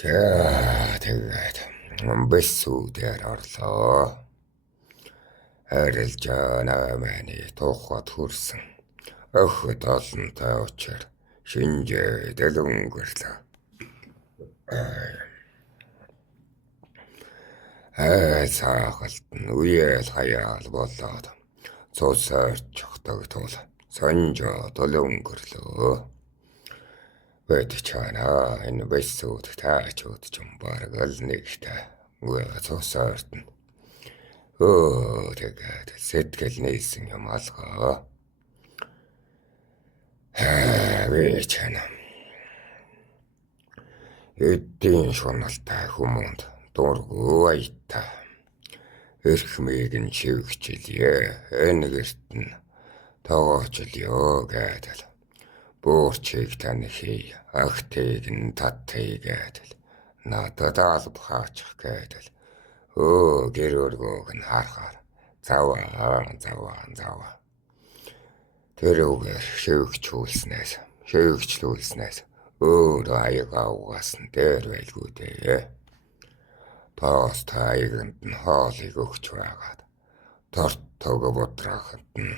За тэгээд бэсүүдээр орлоо. Арилж наманы тухайд хүрсэн. Охид олонтой учир шинжээ дэлгэнгэрлээ. Сахалт нь үеэл хаяал болоод цусаарч чухтагтуул сонжоо дэлгэнгэрлөө. Бэт чана энэ бэсүүд таачууд ч юм бараг л нэгтэй цусаарт нь тэгээд сэтгэл нээсэн юм алгаа. Чана эдийн шуналтай хүмүүнд дургу аятаа эрхмийг нь шивгчлээ. Энэ гэрт нь тоогочлё гэдэл буурчийг танихий ахтыг нь татхий гэдэл надад алб хаачих гэдэл гэр өргөөг нь харахаар заваа тэрүүгээр шивгчлүүлснээс өөрөө аяга угаасан дээр байлгүй дээ. Тоос таяганд нь хоолыг өгч байгаад торт тог бодрахад нь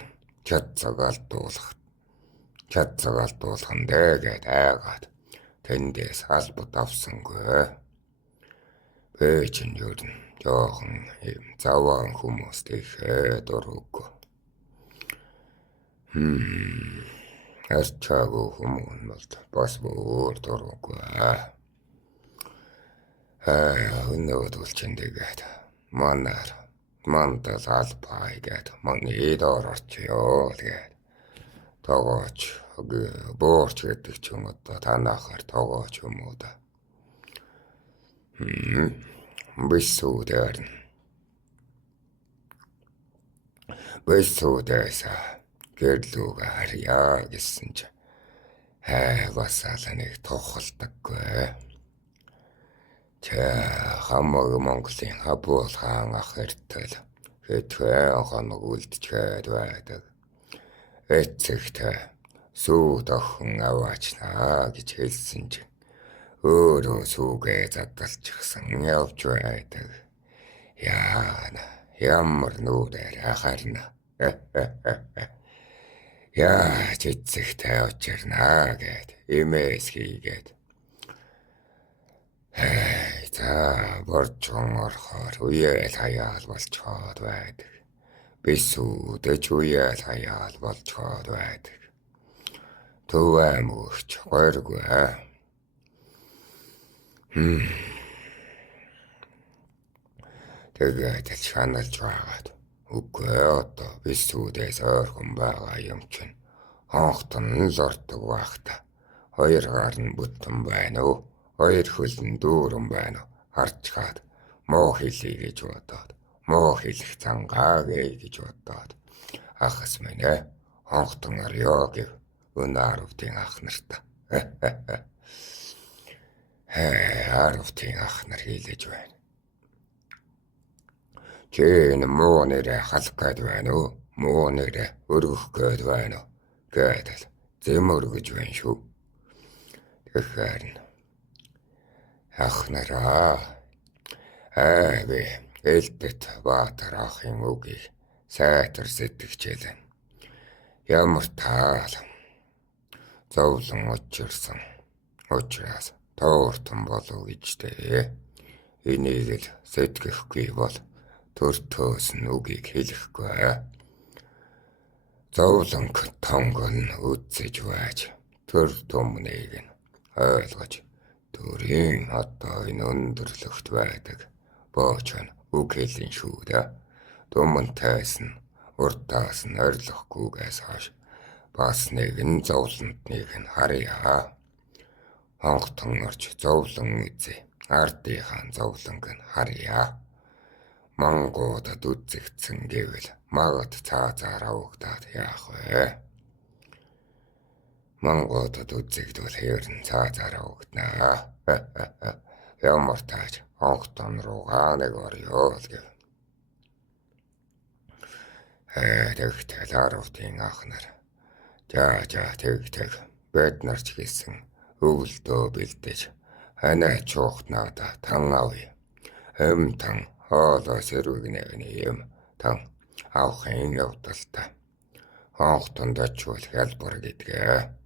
чадцагаалдуулхан дээгээд айгаад тэндээс албад авсангүй. Бэчин юу нь жоохон юм заваан хүмүүст ихэд дурггүй. Арчаагүй хүмүүн бол бас бүр дурггүй. Өнөөд үлчэндээгээд мандал албаа игээд манай доор орчё тэгээд тогооч буурч гэдэг ч юм одоо танахаар тогооч юм уу да. Бэсүүдээс гэрлүүг харьяа гэсэн чи басаала нэг тухалдаггүй. Хамаг Монголын хабуул хаан ах эртэл хэдхэн хоног үлдчихэд байдаг. Эцэгтэй сүү тохин аваачнаа гэж хэлсэн чинь өөрөө сүүгээ задалчихсан явж байдаг. Ямар нүрээр харна. Яаж эцэгтэй очирнаа гэд имээс хийгээд борчон орохоор үеэл хаяал болчоод байдаг. Бисүүдэж үеэл хаяал болчоод байдаг. Төв аймагч гойргүй. Тэгээд шаналж байгаад үгүй одоо бисүүдээс ойрхон байгаа юм чинь хонхтон л ортог байхта хоёр гар нь бүтэн байна уу? Хоёр хөл нь дүүрэн байна уу? Харчгаад муу хэлий гэж бодоод муу хэлэх цангаа гэж бодоод ахас минь хонхтон орё гэв өнөөдрийн ах нарт. Аравтын ах нар хэлэж байна. Чи энэ муу нэрээ халах гээд байна уу? Муу нэрээ өргөх гээд байна уу? Гэдэл зэмөргөж байна шүү. Тэгэхээр ах нараа би элдэт Баатар ахын үгийг сайтар сэтгэжээлэн. Ямар таал зовлон учирсан учраас тоортон болов гэжтэй. Энийг л сэтгэхгүй бол төртөөс нь үгийг хэлэхгүй. Зовлонг тонгон үтсэж байж төр түмнийг нь ойлгож төрийн одоо энэ өндөрлөгт байдаг боочон үг хэлэн шүү дээ. Түмэнтэйс нь уртаас нь орилохгүйгээс хойш бас нэгэн зовлонтныг нь харъя. Хонхтон орч зовлон үзье. Ардынхаа зовлонг нь харъя. Мангуудад үзэгдсэн гэвэл магад цаазаараа угтаад яах вэ? Мангуудад үзэгдвэл хэрэн цаазаараа угтнаа. Ямар тааж хонхтон руугаа нэг орё л гэв. Тэгтэл аравтын ах нар тэг бид нарч гэсэн өвөлдөө бэлдэж Анаа чуухнада тан авъя. Тан хоолоо сэрвэгнэгэний юм тан авахын явдалтай. Хонхтонд очвол хялбар гэдгээ.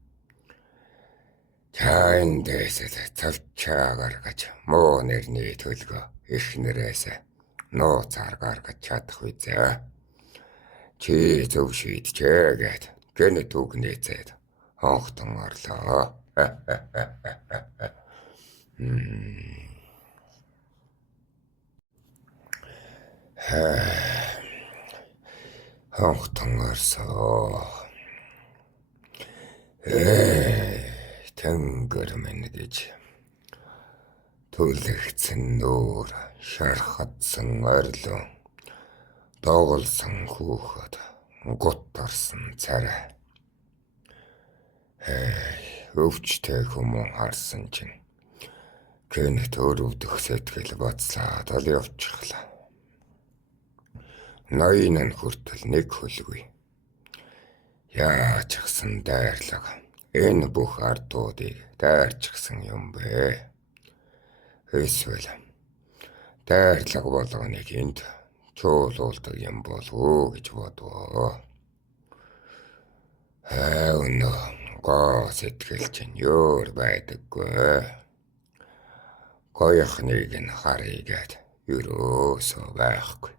Чаандээсэл цавчаа гаргаж муу нэрний төлгөө эхнэрээс нууцаар гаргаж чадах үзээ. Чи зөв шийдчээ гэд гэнэ түгнээцээд хонхтон орлоо. Хонхтон орсоо. Тэнгэр минь гэж түлэгцэн нүүр шархатсан орлон доголсон хүүхэд гутарсан царай. Өвчтэй хүмүүн харсан чинь гэнэт өрөвдөх сэтгэл бацлаад ол явчихлаа. Ноён нь хүртэл нэг хөлгүй. Яачихсан дайрлага энэ бүх ардуудыг дайрчихсан юм бэ? Эсвэл дайрлага болгоныг энд чуулуулдаг юм болов уу гэж бодвоо. Өнөө гоо сэтгэл чинь ёор байдаггүй. Гоёхныг нь харъягээд ерөөсөө байхгүй.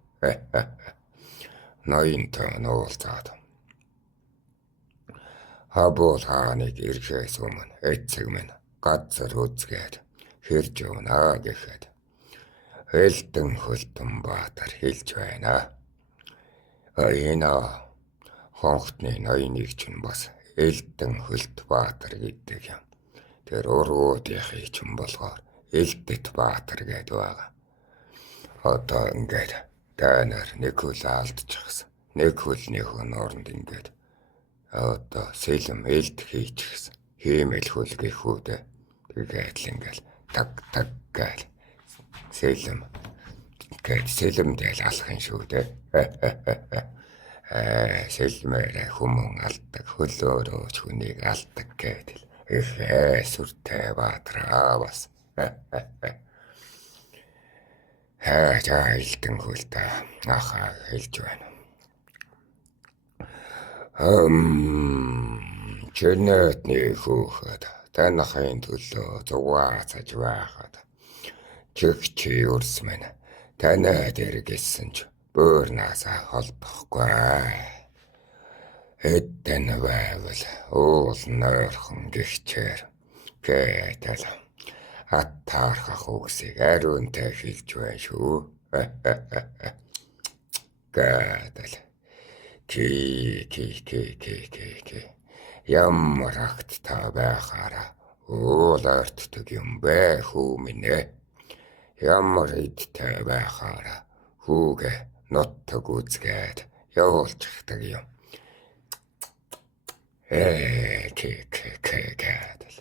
Ноёнтой нуулзаад Хабул хааныг ирэхээс өмнө эцэг минь газар үзгээд хэрж явна гэхэд элдэн хөлтөн баатар хэлж байна. Энэ хонхтны ноёныг чинь бас элдэн хөлт баатар гэдэг юм. Тэр уруудынхыг чинь болохоор элдэт баатар гэдэг байгаа. Одоо ингээд дайнаар нэг хөл алдчихсан. Нэг хөлнийхөө оронд ингээд одоо сэлэм элд хийчихсэн. Хиймэл хөлгөх үүдэ. Тэгээд л ингээл таг таг гээл сэлэм гээд сэлэмдэл алахын шүү дээ. Сэлмээрээ хүмүүн алдаг, хөлөөрөө ч хүнийг алдаг гэдэл. Сүртэй баатраа бас. Элдэн хөлтөө ахаа хэлж байна. Чинэтний хүүхэд танахын төлөө зугаацаж байхад чигчи урс минь танаа дээр гэсэн ч бөөрнасаа холбохгүй. Эдэн байвал уул нойрхон гихчээр гэдэл аттаархах үгсийг ариунтай хэлж байна шүү. Гэдэл ки ямар агт та байхаараа уул ойртдог юм бэ хүү минь ээ. Ямар идтэй байхаараа хүүгээ нутдаг үзгээд явуулчихдаг юм. Гэдэл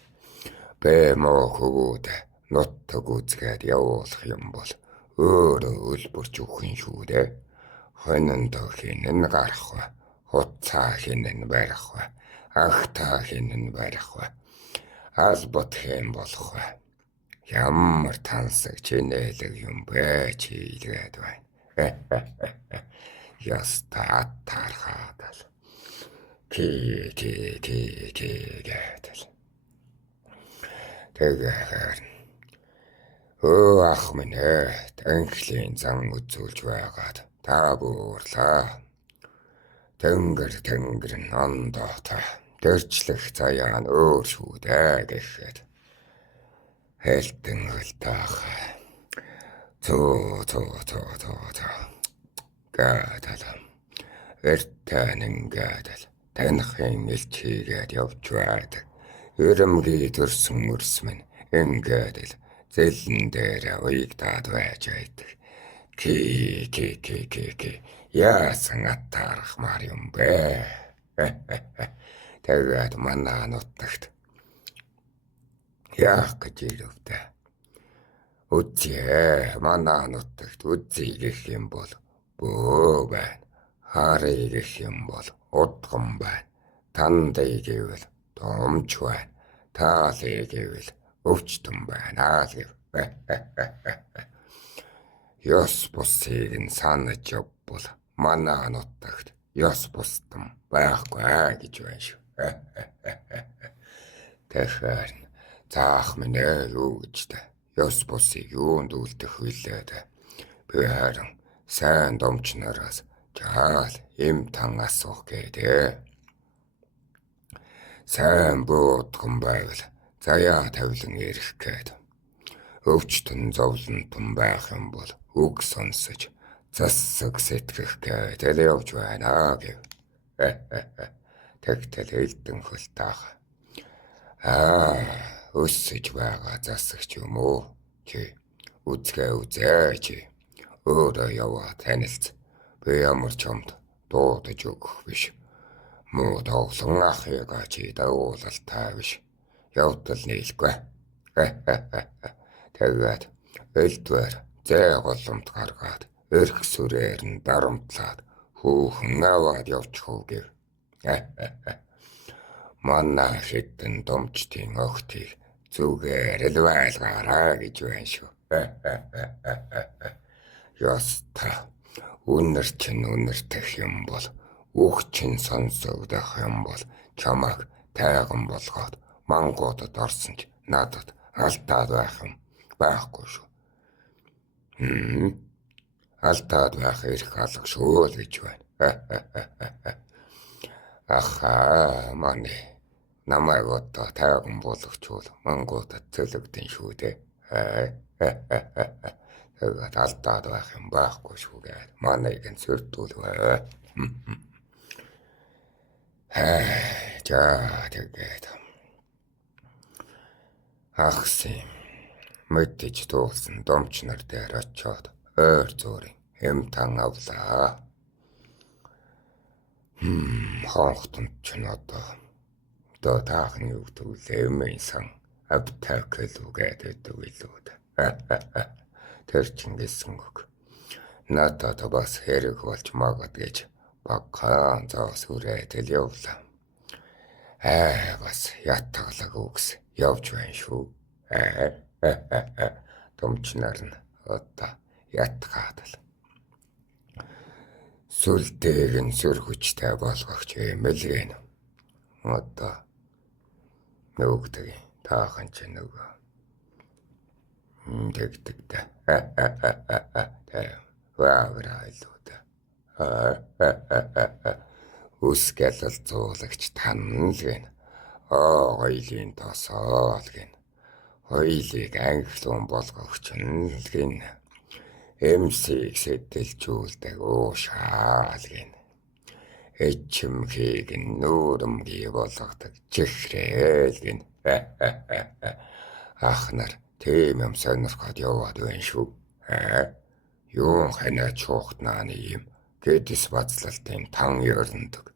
бэмөө хүүд нутдаг үзгээд явуулах юм бол өөрөө өлбөрч үхэн шүү дээ. Хонон хинэн гарах ба, хуцаа хинэн барих ба, ахтаа хинэн барих ба, албат хэн болох ба. Ямар тансаг чинэлэг юм бэ чийлгээд байна. Яста аттаархаадал. Ки гэдэл. Тэгэхээр ах минь танхлийн зан үзүүлж байгаад та буурлаа. Тэнгэр нь ондоотой дөрчлөх заяа нь өөр шүү дээ гэхэд элдэн хөлтөөх гэдэл эртэн ингээд танхын илч хийгээд явж байдаг. Ерөмгий төрсөн мөрс минь ингээд л зэлэн дээр уягдаад байж байдаг. Ки яасан аттаархмаар юм бэ? Тэгээд манаа нутагт яах гэж ирвдэ. Үгүй манаа нутагт үзье гэх юм бол бөө байна. Харъя гэх юм бол удган байна. Тандая гэвэл домч байна. Таалъя гэвэл өвчтөн байна гэв. Ёс бусыг нь санаж явбал манай нутагт ёс бусдам байхгүй гэж байна шүү. Тэгэхээр заах минь юу гэж та ёс бусыг юунд үлдэх вүлээд би харин сайн домч нараас жаал им тан асуух гэдэг. Сайн буудхан байвал заяа тавилан ирэх гээд өвчтөн зовлонтон байх юм бол үг сонсож засаг сэтгэх гээд л явж байна гэв. Тэгтэл элдэн хөл таах. Өссөж байгаа засагч юм уу? Чи үзээ чи. Өөрөө яваа танилц. Би ямар ч юмд дуудаж өгөх биш. Муу тоглон ахыг чи дагуулалтай биш. Явдал нийлгүй. Тэгээд элдвэр зэ голомт гаргаад эрх сүрээр нь дарамтлаад хүүхэн аваад явчихв гэв. Манай хитэн домчтын охтыг зүгээр л байлгаарай гэж байна шүү. Яста үнэр чин үнэртэх юм бол үг чин сонсогдох юм бол чамайг тайган болгоод мангуудад орсон ч надад алдаад байх юм байхгүй шүү. Алдаад байх эрх алга шүү л гэж байна. Аха мани намайг одоо тайган болгочвол мангуудад цөлөгдөн шүү дээ. Тэгээд алдаад байх юм байхгүй шүү гээд манайг нь сүртүүлвэ. За тэгээд ахсын мэдэж дуулсан домч нар дээр очиод ойр зуурын эм тан авлаа. Хонхтон ч одоо таахны өвдөл эмийн сан аптекэл үгээд өгөлөө. Тэр чингэсэн үг. Надад бас хэрэг болж магад гэж багаан зоос үрээд л явлаа. Бас ятгалаг үгс явж байна шүү. Домч нар нь одоо ятгаад л. Сүлдээг нь сүр хүчтэй болгогч юм л гэн. Одоо нөгдөг таахан ч нөгөө тэгдэг. Вааврайлууд. Үсгэлэл зуулагч тань л гэн. Хоёлын тосоо л гэн. Хоёлыг анхлуун болгогч нь л гэн. Эмсийг сэтэлжүүлдэг уушаал гэн. Эчимхийг нүүрэмгий болгодог чихрээл гэн. Ах нар тийм юм сонирхоод яваад байна шүү. Юун ханаа чухтнааны юм гэдэс бацлалтын тан ёрндог.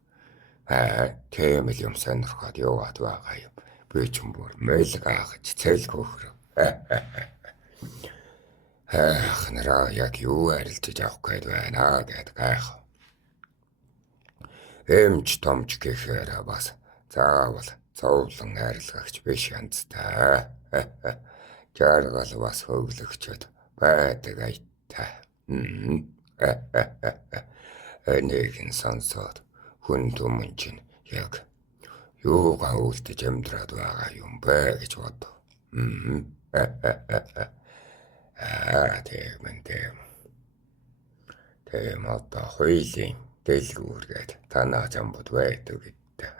Тийм л юм сонирхоод яваад байгаа юм. Би ч юм бүр мэлг аахаж цэлгөхрөө. Ах нараа яг юу арилжиж авах гээд байна гэдэг гайх. Эмч томч гэхээр бас заавал зовлон арилгагч биш янзтай. Жаргал бас хөглөгчөд байдаг айтай. Энийг нь сонсоод хүн түмэн чинь яг юугаа үлдэж амьдраад байгаа юм бэ гэж бодов. Тийм одоо хоёлын дэлгүүргээд танаа замбууд байдаг гэдэг.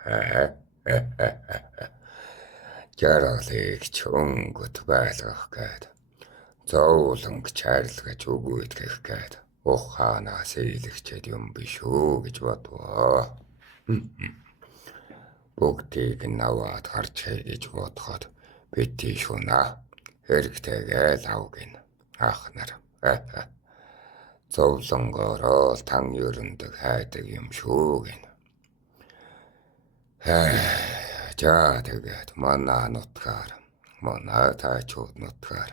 Жаргалыг ч өнгөт байлгах гээд зовлонг чарлгаж өгөөд гэх гээд ухаанаас ийлэгчээд юм биш үү гэж бодвоо. Бүгдийг нь аваад гарч хэй гэж бодоход бити шунаа хэрэгтэйгээл авгин. Ах нар. Зовлонгороо тан ёрндог хайдаг юм шүү гин. За тэгээд манай нутгаар манай таачууд нутгаар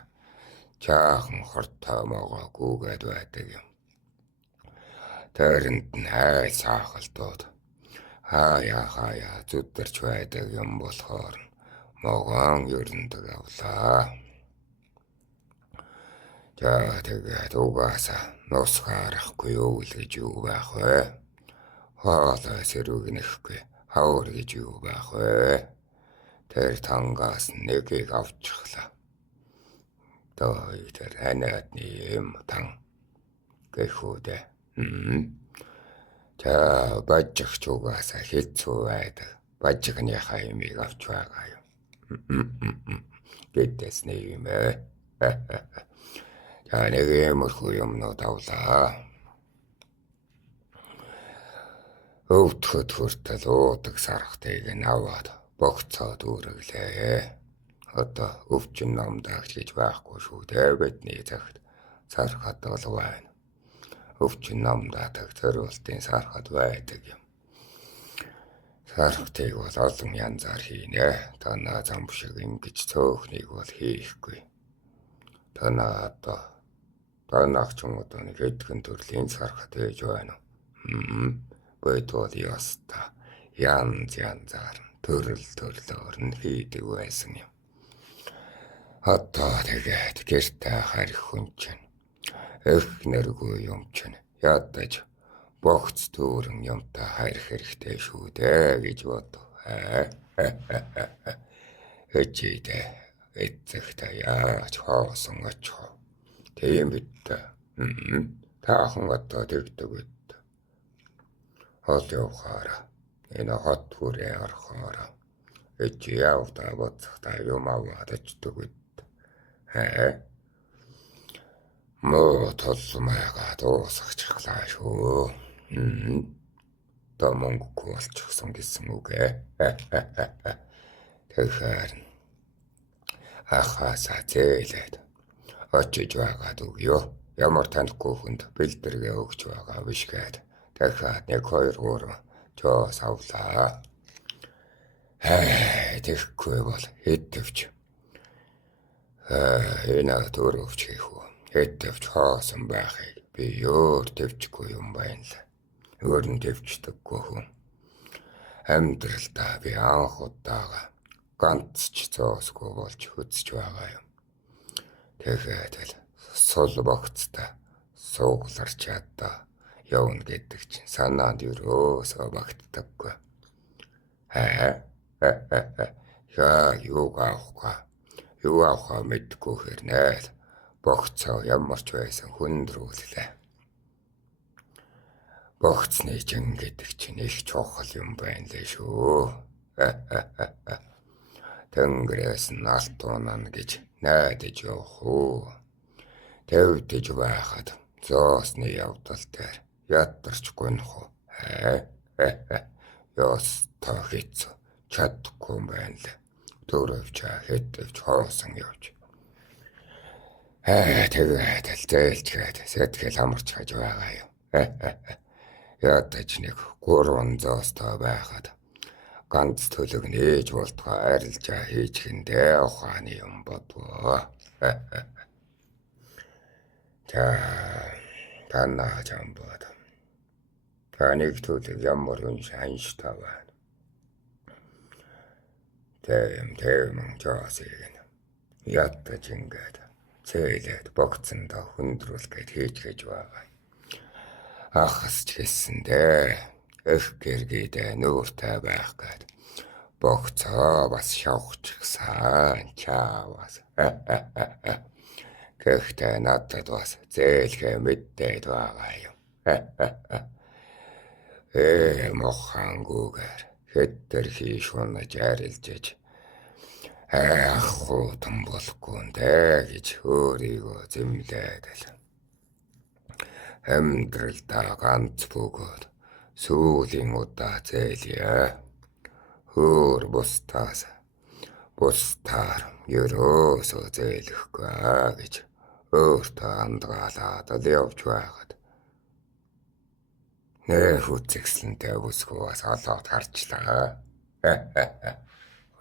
жаахан хортой могоо гүгээд байдаг юм. Тэрэнд нь хай саахалтууд хаяа зүдэрч байдаг юм болохоор могоон ерөндөг авлаа. За тэгээд угаасаа нус харахгүй юу л гэж юу байх вэ? Хоолой сэрүүг нэхгүй хавар гэж юу байх вэ? Тэр тангаас нэгийг авчихлаа. Той тэр ханиадны юм тан гэхүүдээ. За бажигч угаасаа хэцүү байдаг. Бажигныхаа юмыг авч байгаа юм. Гэдэс нэг юм ээ. За нэг юмрхүү юмнууд авлаа. Өвдөхөд хүртэл уудаг сархтыг нь аваад богцоод үүрэглээ. Одоо өвчин номдагч гэж байхгүй шүү дээ бидний цагт сархад бол байна. Өвчин номдаадаг зориултын сархад байдаг юм. Сархтыг бол олон янзаар хийнэ. Танаа зам шиг ингэж цөөхнийг бол хийхгүй. Танах ч юм уу нэг хэдхэн төрлийн сархат ээж байна. Байтуул яста янзаар төрлөөр нь хийдэг байсан юм. Одоо тэгээд гэртээ харих хүн чинь их нэргүй юм чинь ядаж богц дүүрэн юмтай харих хэрэгтэй шүү дээ гэж бодов. Хэчидэ эцэгтэй яаж хоосон очихоо. Тийм биз дээ. Таахан одоо тэгдэг биз. Хол явахаараа энэ хот хүрээ орохоороо эч явдаа боцохтаа юм аваад очдөг биз. Муу толмайгаа дуусгачихлаа шүү. Мөнгөгүй болчихсон гэсэн үг ээ. Тэгэхээр ахаасаа зээлээд очиж байгаад өгөө. Ямар танихгүй хүнд бэлдэргээ өгч байгаа биш гээд дахиад 1-2-3 жоос авлаа. Тэгэхгүй бол хэдвч энэ төрөвч хийх үү. Хэдвч хоосон байхыг би өөр төвчгүй юм байна л. Өөр нь төвчдөггүй хүн. Амьдралдаа би анх удаага ганц ч зоосгүй болж хөдсөж байгаа юм. Тэгээд л сул богцтой суугларч ядаа явна гэдэг чинь санаанд юусоо багтдаггүй. Юу авахаа мэдгүй хэрнээ л богцоо ямарч байсан хүндрүүллээ. Богцны чин гэдэг чинь их чухал юм байна лээ шүү. Тэнгэрээс нь алт унана гэж найдаж явах уу. Тэвдэж байхад зоосны явдал дээр ядарч гонох уу. Ёс та хэцүү чадахгүй юм байна лээ. Төрөвч хэдвч хоосон явж. Тэгээд л зээлчгээд сэтгэл амарч хаж байгаа юм. Ядаж нэг 3 зоостой байхад ганц төлөг нээж болтгоо арилжаа хийчихэндээ ухааны юм бодвоо. За танаа жамбод. Таныг төлөг ямар хүн шанштай байна. Тэм жоосыг ядаж ингээд зээлээд богцондоо хүндрүүлгээд хийж байгаа. Ахас ч гэсэндээ их гэргийдээ нүүртэй байх гээд богцоо бас шавхчихсан чаавас. Гэхдээ надад бас зээлхээ мэддээд байгаа юм. Мохангуугаар хэтэр шунаж арилжиж хутан болохгүй нэ гэж өөрийгөө зэмлээд л. Амьдралдаа ганц бөгөөд сүүлийн удаа зээлье. Хөөр бустаар ерөөсөө зээлэхгүй гэж өөртөө андгаалаад л явж байгаад. Нэр хүчигслэнтэй өсгөө бас олоод харчлаа.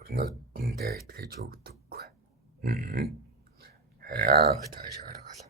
Өрнөдөндөө итгэж өгдөггүй. Яах тааш аргал.